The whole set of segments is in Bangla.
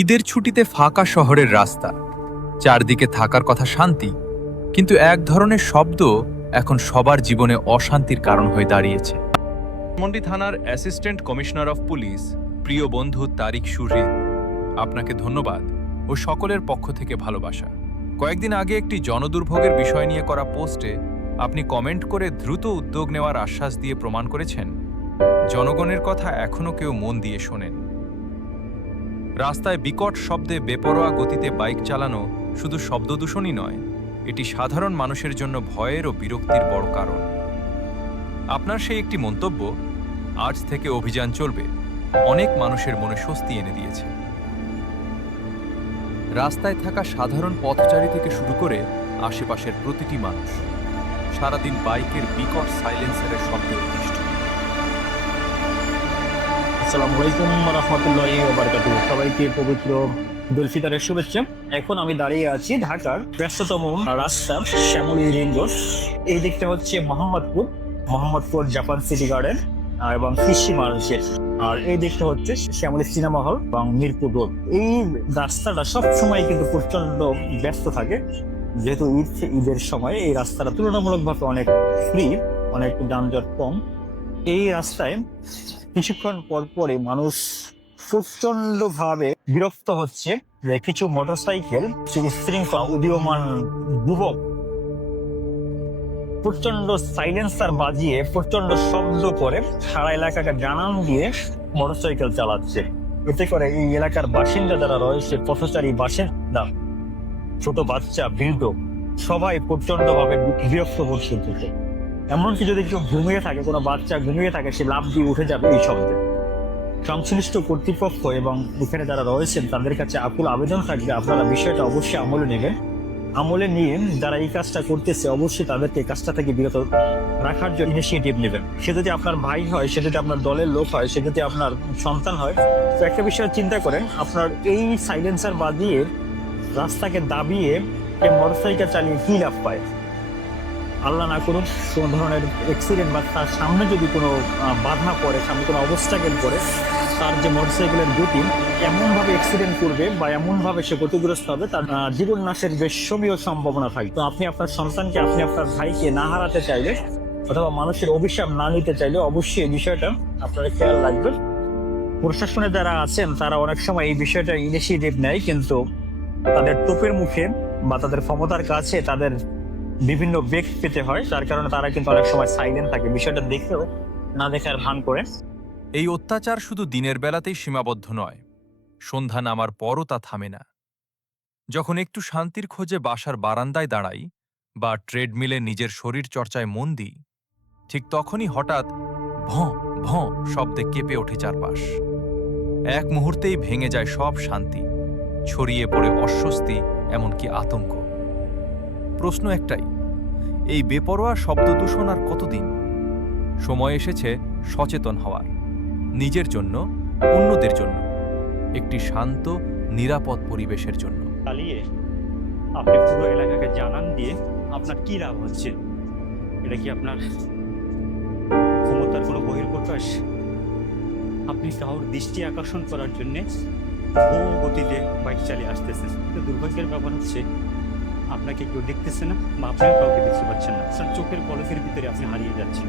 ঈদের ছুটিতে ফাঁকা শহরের রাস্তা, চারদিকে থাকার কথা শান্তি, কিন্তু এক ধরনের শব্দ এখন সবার জীবনে অশান্তির কারণ হয়ে দাঁড়িয়েছে। ধানমন্ডি থানার অ্যাসিস্ট্যান্ট কমিশনার অফ পুলিশ প্রিয় বন্ধু তারিক সুহৃদ, আপনাকে ধন্যবাদ ও সকলের পক্ষ থেকে ভালোবাসা। কয়েকদিন আগে একটি জনদুর্ভোগের বিষয় নিয়ে করা পোস্টে আপনি কমেন্ট করে দ্রুত উদ্যোগ নেওয়ার আশ্বাস দিয়ে প্রমাণ করেছেন জনগণের কথা এখনও কেউ মন দিয়ে শোনেন। রাস্তায় বিকট শব্দে বেপরোয়া গতিতে বাইক চালানো শুধু শব্দদূষণই নয়, এটি সাধারণ মানুষের জন্য ভয়ের ও বিরক্তির বড় কারণ। আপনার সেই একটি মন্তব্য আজ থেকে অভিযান চলবে অনেক মানুষের মনে স্বস্তি এনে দিয়েছে। রাস্তায় থাকা সাধারণ পথচারী থেকে শুরু করে আশেপাশের প্রতিটি মানুষ সারাদিন বাইকের বিকট সাইলেন্সারের শব্দে অতিষ্ঠ। আসসালামু আলাইকুম রাহমাতুল্লাহি ওয়া বারাকাতুহু। সবাইকে পবিত্র ঈদুল ফিতরের শুভেচ্ছা। এখন আমি দাঁড়িয়ে আছি ঢাকার ব্যস্ততম রাস্তা শ্যামলী রিং রোড। এই দিকটা হচ্ছে মোহাম্মদপুর জাপান সিটি গার্ডেন এবং কৃষি মার্কেট, আর এই দিকটা হচ্ছে শ্যামলী সিনেমা হল এবং মিরপুর রোড। এই রাস্তাটা সব সময় কিন্তু প্রচন্ড ব্যস্ত থাকে, যেহেতু ঈদের সময় এই রাস্তাটা তুলনামূলকভাবে অনেক ফ্রি, অনেক যানজট কম। এই রাস্তায় কিছুক্ষণ পর পরে মানুষ প্রচন্ড ভাবে বিরক্ত হচ্ছে যে কিছু মোটরসাইকেল শৃঙ্খলা উদীয়মান যুবক প্রচন্ড সাইলেন্সার বাজিয়ে প্রচন্ড শব্দ করে সারা এলাকাকে জানান দিয়ে মোটরসাইকেল চালাচ্ছে। এতে করে এই এলাকার বাসিন্দা যারা রয়েছে, পথচারী বাসিন্দা, ছোট বাচ্চা, বৃদ্ধ, সবাই প্রচন্ড ভাবে বিরক্ত বোধ করতেছে। এমনকি যদি কেউ ঘুমিয়ে থাকে, কোনো বাচ্চা ঘুমিয়ে থাকে, সে লাফ দিয়ে উঠে যাবে এই শব্দে। সংশ্লিষ্ট কর্তৃপক্ষ এবং এখানে যারা রয়েছেন তাদের কাছে আকুল আবেদন থাকবে, আপনারা বিষয়টা অবশ্যই আমলে নেবেন। আমলে নিয়ে যারা এই কাজটা করতেছে অবশ্যই তাদেরকে এই কাজটা থেকে বিরত রাখার জন্য ইনিশিয়েটিভ নেবেন। সে যদি আপনার ভাই হয়, সে যদি আপনার দলের লোক হয়, সে যদি আপনার সন্তান হয়, তো একটা বিষয় চিন্তা করেন, আপনার এই সাইলেন্সার বাজিয়ে রাস্তাকে দাবিয়ে এই মোটরসাইকেল চালিয়ে কি লাভ পায়? আল্লাহ না করুন কোনো ধরনের অ্যাক্সিডেন্ট বা তার সামনে যদি কোনো বাধা পড়ে, সামনে কোনো অবস্ট্রাগল পড়ে, তার যে মোটরসাইকেলের গতি এমনভাবে অ্যাক্সিডেন্ট করবে বা এমনভাবে সে ক্ষতিগ্রস্ত হবে, তার জীবন নাশের বেশমীয় সম্ভাবনা থাকে। তো আপনি আপনার সন্তানকে, আপনি আপনার ভাইকে না হারাতে চাইলে অথবা মানুষের অভিশাপ না নিতে চাইলে অবশ্যই এই বিষয়টা আপনারা খেয়াল রাখবেন। প্রশাসনে যারা আছেন তারা অনেক সময় এই বিষয়টা ইনিশিয়েটিভ নেয়, কিন্তু তাদের তোপের মুখে বা তাদের ক্ষমতার কাছে তাদের বিভিন্ন বেগ পেতে হয়, যার কারণে তারা কিন্তু অনেক সময় সাইলেন্ট থাকে, বিষয়টা দেখেও না দেখার ভান করে। এই অত্যাচার শুধু দিনের বেলাতেই সীমাবদ্ধ নয়, সন্ধ্যা নামার পরও তা থামে না। যখন একটু শান্তির খোঁজে বাসার বারান্দায় দাঁড়াই বা ট্রেডমিলে নিজের শরীর চর্চায় মন দিই, ঠিক তখনই হঠাৎ ভঁ ভঁ শব্দে কেঁপে ওঠে চারপাশ। এক মুহূর্তেই ভেঙে যায় সব শান্তি, ছড়িয়ে পড়ে অস্বস্তি, এমনকি আতঙ্ক। প্রশ্ন একটাই, এই বেপরোয়া শব্দদূষণ আর কতদিন? সময় এসেছে সচেতন হওয়ার, নিজের জন্য, অন্যদের জন্য, একটি শান্ত নিরাপদ পরিবেশের জন্য। চালিয়ে আপনি পুরো এলাকাকে জানান দিয়ে আপনার কি লাভ হচ্ছে? এটা কি আপনার ক্ষমতার কোনো বহিঃপ্রকাশ? আপনি কারোর দৃষ্টি আকর্ষণ করার জন্যে বহু গতিতে বাইক চালিয়ে আসতেছেন, কিন্তু দুর্ভাগ্যের ব্যাপার হচ্ছে আপনাকে কেউ দেখতেছে না বা আপনিও কাউকে দেখতে পাচ্ছেন না। আপনার চোখের পলকের ভিতরে আপনি হারিয়ে যাচ্ছেন।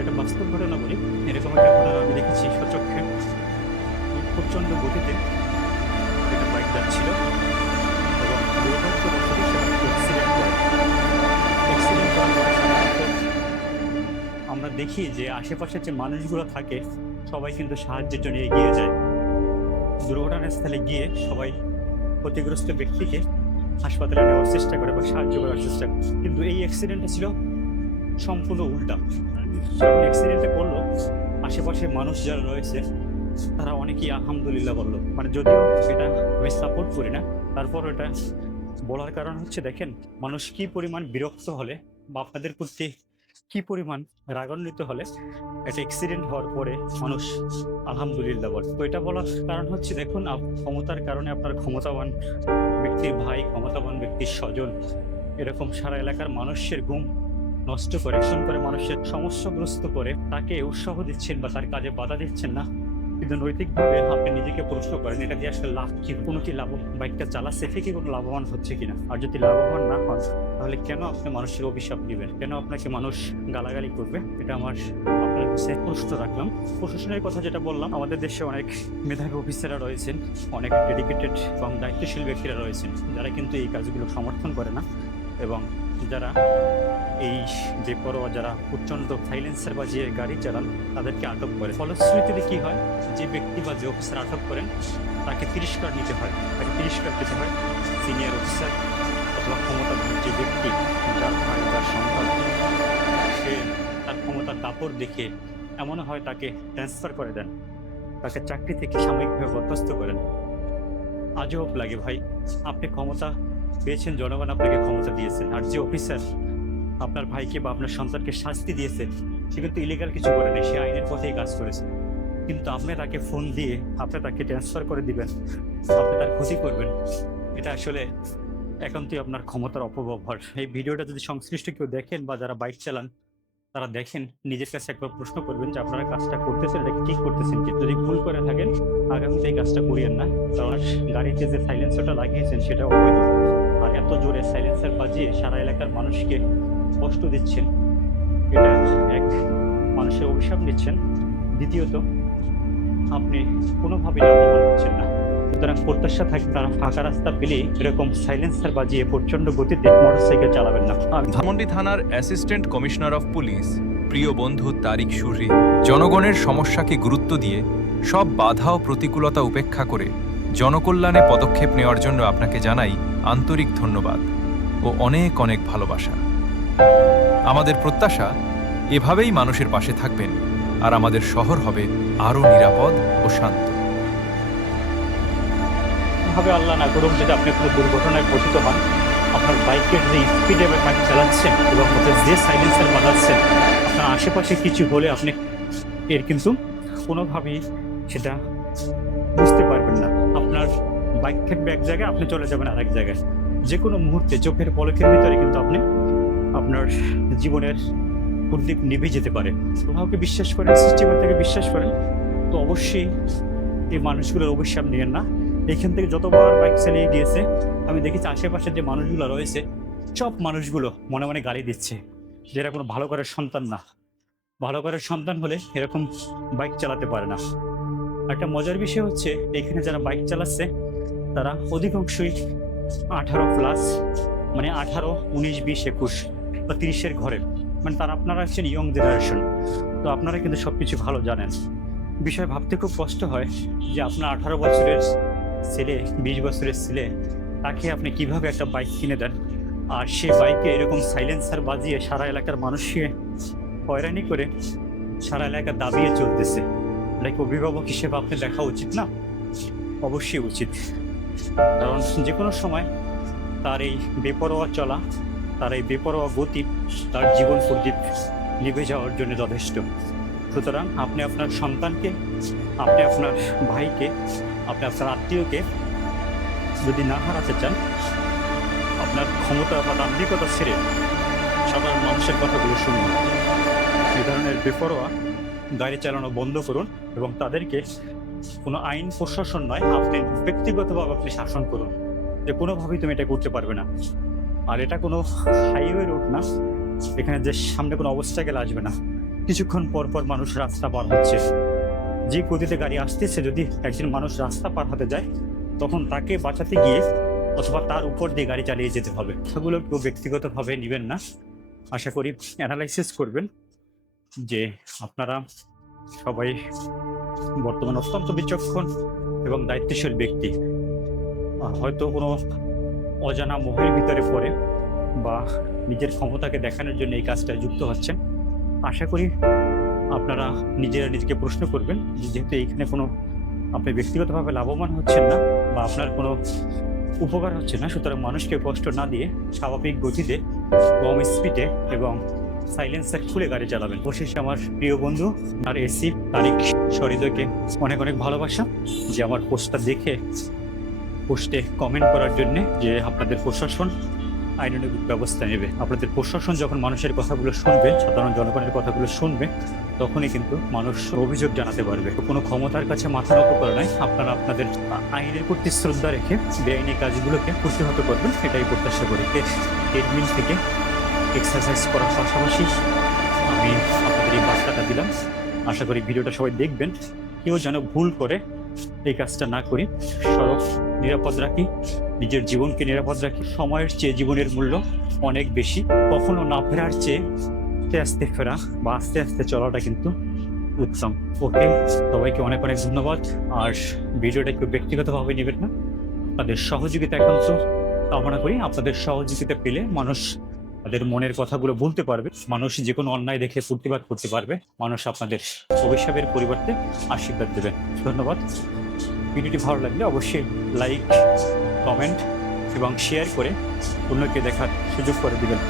এটা বাস্তব ঘটনা বলি, এরকম একটা ঘটনা আমি দেখেছি সচক্ষে। প্রচণ্ড গতিতে একটা বাইক যাচ্ছিল এবং দুর্ভাগ্যবশত সেটা অ্যাক্সিডেন্ট করে। অ্যাক্সিডেন্ট করার পরে সাধারণত আমরা দেখি যে আশেপাশে যে মানুষগুলো থাকে সবাই কিন্তু সাহায্যের জন্য এগিয়ে যায়। দুর্ঘটনাস্থলে গিয়ে সবাই ক্ষতিগ্রস্ত ব্যক্তিকে হাসপাতালে নেওয়ার চেষ্টা করে বা সাহায্য করার চেষ্টা করে, কিন্তু এই অ্যাক্সিডেন্টটা ছিল সম্পূর্ণ উল্টা। যখন অ্যাক্সিডেন্টে করলো, আশেপাশে মানুষ যারা রয়েছে তারা অনেকেই আলহামদুলিল্লাহ বললো। মানে যদিও এটা আমি সাপোর্ট করি না, তারপর এটা বলার কারণ হচ্ছে, দেখেন মানুষ কি পরিমাণ বিরক্ত হলে বা আপনাদের প্রতি কি পরিমাণ রাগান্বিত হলে একটা অ্যাক্সিডেন্ট হওয়ার পরে মানুষ আলহামদুলিল্লাহ বলে। তো এটা বলার কারণ হচ্ছে, দেখুন ক্ষমতার কারণে আপনার ক্ষমতাবান ব্যক্তির ভাই, ক্ষমতাবান ব্যক্তির স্বজন এরকম সারা এলাকার মানুষের ঘুম নষ্ট করে, মানুষের সমস্যাগ্রস্ত করে তাকে উৎসাহ দিচ্ছেন বা তার কাজে বাধা দিচ্ছেন না, কিন্তু নৈতিকভাবে আপনি নিজেকে প্রশ্ন করেন এটা দিয়ে আসলে লাভ কি, কোনো কি লাভ, বাইকটা চালাচ্ছে থেকে কোনো লাভবান হচ্ছে কিনা। আর যদি লাভবান না হন তাহলে কেন আপনি মানুষের অভিশাপ নেবেন, কেন আপনাকে মানুষ গালাগালি করবে, এটা আমার আপনার কাছে প্রশ্ন রাখলাম। প্রশাসনের কথা যেটা বললাম, আমাদের দেশে অনেক মেধাবী অফিসাররা রয়েছেন, অনেক ডেডিকেটেড এবং দায়িত্বশীল ব্যক্তিরা রয়েছেন যারা কিন্তু এই কাজগুলো সমর্থন করে না এবং যারা এই বেপরোয়া, যারা প্রচণ্ড সাইলেন্সার বাজিয়ে গাড়ি চালান তাদেরকে আটক করে। ফলশ্রুতিতে কি হয়, যে ব্যক্তি বা যে অফিসার আটক করেন তাকে তিরস্কার নিতে হয়, তাকে তিরস্কার পেতে হয়। সিনিয়র অফিসার অথবা ক্ষমতাধর যে ব্যক্তি, যার ভাই, যার সন্তান, সে তার ক্ষমতার দাপট দেখে এমনও হয় তাকে ট্রান্সফার করে দেন, তাকে চাকরি থেকে সাময়িকভাবে বরখাস্ত করেন। আজব লাগে ভাই, আপনি ক্ষমতা পেয়েছেন, জনগণ আপনাকে ক্ষমতা দিয়েছেন, আর যে অফিসার আপনার ভাইকে বা আপনার সন্তানকে শাস্তি দিয়েছে সে কিন্তু ইলিগাল কিছু করেনি, সে আইনের পথেই কাজ করেছে। কিন্তু আপনি তাকে ফোন দিয়ে আপনি তাকে ট্রান্সফার করে দিবেন, আপনি তার ক্ষতি করবেন, এটা আসলে একান্তই আপনার ক্ষমতার অপব্যবহার। এই ভিডিওটা যদি সংশ্লিষ্ট কেউ দেখেন বা যারা বাইক চালান তারা দেখেন, নিজের কাছে একবার প্রশ্ন করবেন যে আপনারা কাজটা করতেছেন এটা ঠিক করতেছেন কি। যদি ভুল করে থাকেন আগামীতে এই কাজটা করিয়েন না, কারণ গাড়িতে যে সাইলেন্সারটা লাগিয়েছেন সেটা অবৈধ। আর এত জোরে সাইলেন্সার বাজিয়ে সারা এলাকার মানুষকে কষ্ট দিচ্ছেন, এটা এক মানুষের অভিশাপ নিচ্ছেন। দ্বিতীয়ত আপনি কোনোভাবেই লাভবান হচ্ছেন না। সুতরাং প্রত্যাশা থাকে তারা ফাঁকা রাস্তা পেলেই এরকম সাইলেন্সার বাজিয়ে প্রচণ্ড গতিতে মোটরসাইকেল চালাবেন না। ধানমন্ডি থানার অ্যাসিস্ট্যান্ট কমিশনার অফ পুলিশ প্রিয় বন্ধু তারিক সুরি জনগণের সমস্যাকে গুরুত্ব দিয়ে সব বাধা ও প্রতিকূলতা উপেক্ষা করে জনকল্যাণে পদক্ষেপ নেওয়ার জন্য আপনাকে জানাই আন্তরিক ধন্যবাদ ও অনেক অনেক ভালোবাসা। আমাদের প্রত্যাশা এভাবেই মানুষের পাশে থাকবেন আর আমাদের শহর হবে আরও নিরাপদ ও শান্ত। ভাবে আল্লাহ না করুক যদি আপনি কোনো দুর্ঘটনায় পতিত হন, আপনার বাইকের যে স্পিডে বাইক চালাচ্ছেন এবং যে সাইলেন্সার বাজাচ্ছেন, আপনার আশেপাশে কিছু হলে আপনি এর কিন্তু কোনোভাবেই সেটা বুঝতে পারবেন না। আপনার বাইক থাকবে এক জায়গায়, আপনি চলে যাবেন আরেক জায়গায়। যে কোনো মুহূর্তে চোখের পলকের ভিতরে কিন্তু আপনি আপনার জীবনের উদ্দীপ নিভে যেতে পারে। প্রভাবকে বিশ্বাস করেন, সৃষ্টিকর্তাকে বিশ্বাস করেন, তো অবশ্যই এই মানুষগুলোর অভিশাপ নিয়েন না। এখান থেকে যতবার বাইক চালিয়ে গিয়েছে আমি দেখেছি আশেপাশে যে মানুষগুলো রয়েছে সব মানুষগুলো মনে মনে গালি দিচ্ছে যে এরা কোনো ভালো করার সন্তান না, ভালো করার সন্তান হলে এরকম বাইক চালাতে পারে না। একটা মজার বিষয় হচ্ছে এখানে যারা বাইক চালাচ্ছে তারা অধিকাংশই 18+, মানে 18, 19, 20, 21 বা 30-এর ঘরে, মানে তারা আপনারা হচ্ছেন ইয়ং জেনারেশন। তো আপনারা কিন্তু সব কিছু ভালো জানেন। বিষয় ভাবতে খুব কষ্ট হয় যে আপনার 18 বছরের ছেলে, 20 বছরের ছেলে, তাকে আপনি কিভাবে একটা বাইক কিনে দেন আর সে বাইকে এরকম সাইলেন্সার বাজিয়ে সারা এলাকার মানুষকে হয়রানি করে সারা এলাকা দাবিয়ে চলতেছে। লাইক অভিভাবক হিসেবে আপনি দেখা উচিত না? অবশ্যই উচিত, কারণ যে কোনো সময় তার এই বেপরোয়া চলা, তার এই বেপরোয়া গতি তার জীবন প্রদীপ নিভে যাওয়ার জন্য যথেষ্ট। সুতরাং আপনি আপনার সন্তানকে, আপনি আপনার ভাইকে, আপনি আপনার আত্মীয়কে যদি না হারাতে চান, আপনার ক্ষমতা বা দাম্ভিকতা ছেড়ে সাধারণ মানুষের কথাগুলো শুনুন। এই ধরনের বেপরোয়া গাড়ি চালানো বন্ধ করুন এবং তাদেরকে কোনো আইন প্রশাসন নয়, আপনি ব্যক্তিগতভাবে আপনি শাসন করুন যে কোনোভাবেই তুমি এটা করতে পারবে না। আর এটা কোনো হাইওয়ে রোড না, এখানে যে সামনে কোনো অবস্টাকেল আসবে না। কিছুক্ষণ পর পর মানুষ রাস্তা পার হচ্ছে, যে গতিতে গাড়ি আসতেছে যদি একজন মানুষ রাস্তা পার হতে যায় তখন তাকে বাঁচাতে গিয়ে অথবা তার উপর দিয়ে গাড়ি চালিয়ে যেতে হবে। সেগুলো কেউ ব্যক্তিগতভাবে নেবেন না। আশা করি অ্যানালাইসিস করবেন যে আপনারা সবাই বর্তমানে অত্যন্ত বিচক্ষণ এবং দায়িত্বশীল ব্যক্তি। হয়তো কোনো অজানা মোহের ভিতরে পড়ে বা নিজের ক্ষমতাকে দেখানোর জন্য এই কাজটায় যুক্ত হচ্ছেন। আশা করি আপনারা নিজেরা নিজেকে প্রশ্ন করবেন যে যেহেতু এইখানে কোনো আপনি ব্যক্তিগতভাবে লাভবান হচ্ছেন না বা আপনার কোনো উপকার হচ্ছে না, সুতরাং মানুষকে কষ্ট না দিয়ে স্বাভাবিক গতিতে কম স্পিডে এবং সাইলেন্সার খুলে গাড়ি চালাবেন। অবশেষে আমার প্রিয় বন্ধু আর এসি তারিক শহীদকে অনেক অনেক ভালোবাসা যে আমার পোস্টটা দেখে পোস্টে কমেন্ট করার জন্যে যে আপনাদের প্রশাসন আইনানুগ ব্যবস্থা নেবে। আপনাদের প্রশাসন যখন মানুষের কথাগুলো শুনবে, সাধারণ জনগণের কথাগুলো শুনবে, তখনই কিন্তু মানুষ অভিযোগ জানাতে পারবে। কোনো ক্ষমতার কাছে মাথা নত করে নয়, আপনারা আপনাদের আইনের প্রতি শ্রদ্ধা রেখে বেআইনি কাজগুলোকে প্রতিহত করবেন, এটাই প্রত্যাশা করি। ট্রেডমিল থেকে এক্সারসাইজ করার পাশাপাশি আমি আপনাদের এই বার্তাটা দিলাম। আশা করি ভিডিওটা সবাই দেখবেন। কেউ যেন ভুল করে এই কাজটা না করি, সড়ক নিরাপদ রাখি, নিজের জীবনকে নিরাপদ রাখি। সময়ের চেয়ে জীবনের মূল্য অনেক বেশি। কখনো না ফেরার চেয়ে আস্তে আস্তে ফেরা বা আস্তে আস্তে চলাটা কিন্তু উত্তম। ওকে, সবাইকে অনেক অনেক ধন্যবাদ। আর ভিডিওটা একটু ব্যক্তিগতভাবে নেবেন না, আপনাদের সহযোগিতা একান্ত কামনা করি। আপনাদের সহযোগিতা পেলে মানুষ তাদের মনের কথাগুলো বলতে পারবে, মানুষ যে কোনো অন্যায় দেখে প্রতিবাদ করতে পারবে, মানুষ আপনাদের অভিশাপের পরিবর্তে আশীর্বাদ দেবে। ধন্যবাদ। ভিডিওটি ভালো লাগলে অবশ্যই লাইক, কমেন্ট এবং শেয়ার করে অন্যকে দেখার সুযোগ করে দিবেন।